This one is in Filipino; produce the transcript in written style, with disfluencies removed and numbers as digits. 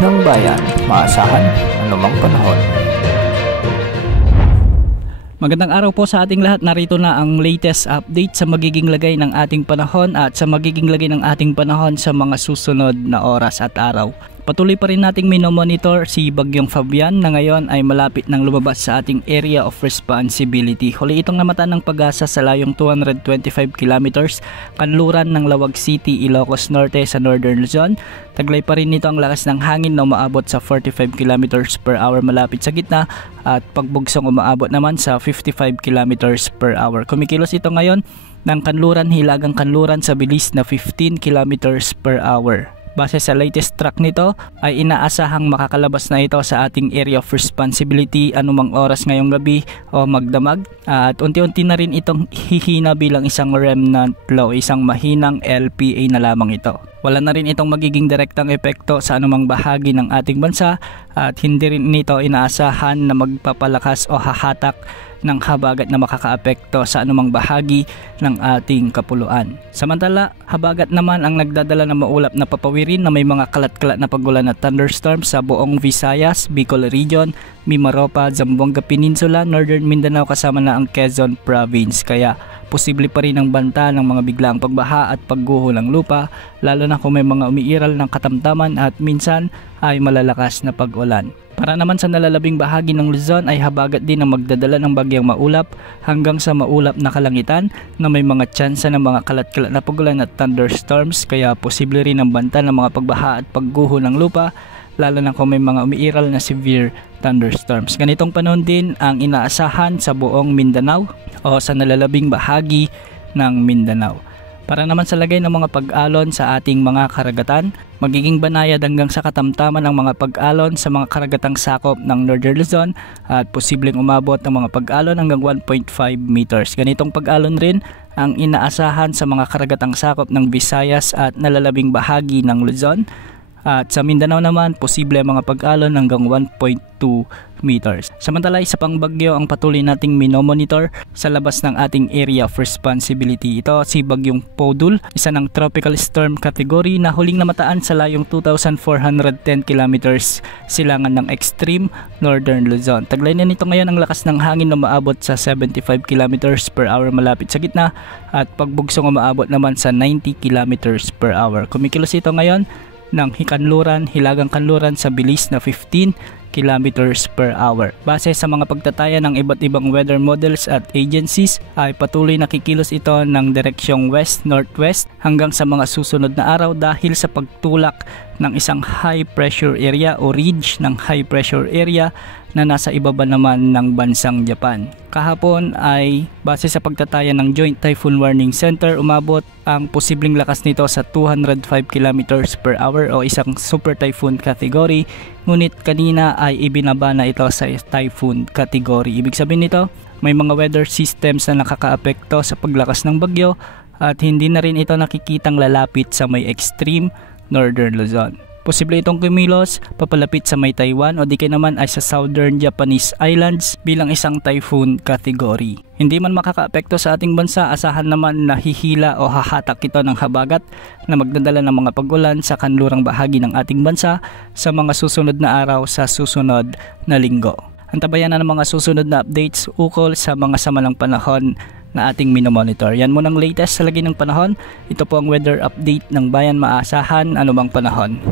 ng bayan, maasahan anumang panahon. Magandang araw po sa ating lahat. Narito na ang latest update sa magiging lagay ng ating panahon at sa magiging lagay ng ating panahon sa mga susunod na oras at araw. Patuloy pa rin nating minomonitor si Bagyong Fabian na ngayon ay malapit nang lumabas sa ating area of responsibility. Huli itong namataan ng Pag-asa sa layong 225 kilometers, kanluran ng Lawag City, Ilocos Norte sa Northern Luzon. Taglay pa rin nito ang lakas ng hangin na umaabot sa 45 kilometers per hour malapit sa gitna at pagbugsong umaabot naman sa 55 kilometers per hour. Kumikilos ito ngayon ng kanluran, hilagang kanluran sa bilis na 15 kilometers per hour. Base sa latest track nito ay inaasahang makakalabas na ito sa ating area of responsibility anumang oras ngayong gabi o magdamag at unti-unti na rin itong hihina bilang isang remnant low, isang mahinang LPA na lamang ito. Wala na rin itong magiging direktang epekto sa anumang bahagi ng ating bansa at hindi rin nito inaasahan na magpapalakas o hahatak ng habagat na makakaapekto sa anumang bahagi ng ating kapuluan. Samantala, habagat naman ang nagdadala ng maulap na papawirin na may mga kalat-kalat na pagulan at thunderstorms sa buong Visayas, Bicol Region, Mimaropa, Zamboanga Peninsula, Northern Mindanao kasama na ang Quezon Province. Kaya posible pa rin ang banta ng mga biglaang pagbaha at pagguho ng lupa, lalo na kung may mga umiiral ng katamtaman at minsan ay malalakas na pag-ulan. Para naman sa nalalabing bahagi ng Luzon ay habagat din ang magdadala ng bagyang maulap hanggang sa maulap na kalangitan na may mga tsansa ng mga kalat-kalat na pagulan at thunderstorms, kaya posible rin ang banta ng mga pagbaha at pagguho ng lupa, lalo na kung may mga umiiral na severe thunderstorms. Ganitong panahon din ang inaasahan sa buong Mindanao o sa nalalabing bahagi ng Mindanao. Para naman sa lagay ng mga pag-alon sa ating mga karagatan, magiging banayad hanggang sa katamtaman ang mga pag-alon sa mga karagatang sakop ng Northern Luzon at posibleng umabot ng mga pag-alon hanggang 1.5 meters. Ganitong pag-alon rin ang inaasahan sa mga karagatang sakop ng Visayas at nalalabing bahagi ng Luzon. At sa Mindanao naman, posible ang mga pag-alon hanggang 1.2 meters. Samantala, isa pang bagyo ang patuloy nating minomonitor sa labas ng ating area of responsibility. Ito si Bagyong Podul, isa ng tropical storm category na huling namataan sa layong 2,410 kilometers silangan ng extreme Northern Luzon. Taglay na nito ngayon ang lakas ng hangin na umaabot sa 75 kilometers per hour malapit sa gitna at pagbugsong umaabot naman sa 90 kilometers per hour. Kumikilos ito ngayon ng hilagang kanluran sa bilis na 15 kilometers per hour. Base sa mga pagtataya ng iba't ibang weather models at agencies ay patuloy nakikilos ito ng direksyong west-northwest hanggang sa mga susunod na araw dahil sa pagtulak ng isang high pressure area o ridge ng high pressure area na nasa ibaba naman ng bansang Japan. Kahapon ay base sa pagtataya ng Joint Typhoon Warning Center, umabot ang posibleng lakas nito sa 205 kilometers per hour o isang super typhoon category. Ngunit kanina ay ibinaba na ito sa typhoon category. Ibig sabihin nito, may mga weather systems na nakakaapekto sa paglakas ng bagyo at hindi na rin ito nakikitang lalapit sa may extreme Northern Luzon. Posible itong kumilos papalapit sa may Taiwan o di kaya naman ay sa Southern Japanese Islands bilang isang typhoon category. Hindi man makakaapekto sa ating bansa, asahan naman na hihila o hahatak ito ng habagat na magdadala ng mga pag-ulan sa kanlurang bahagi ng ating bansa sa mga susunod na araw sa susunod na linggo. Antabayan na ng mga susunod na updates ukol sa mga samalang panahon na ating minomonitor. Yan muna ang latest sa lagay ng panahon. Ito po ang weather update ng bayan, maasahan anumang panahon.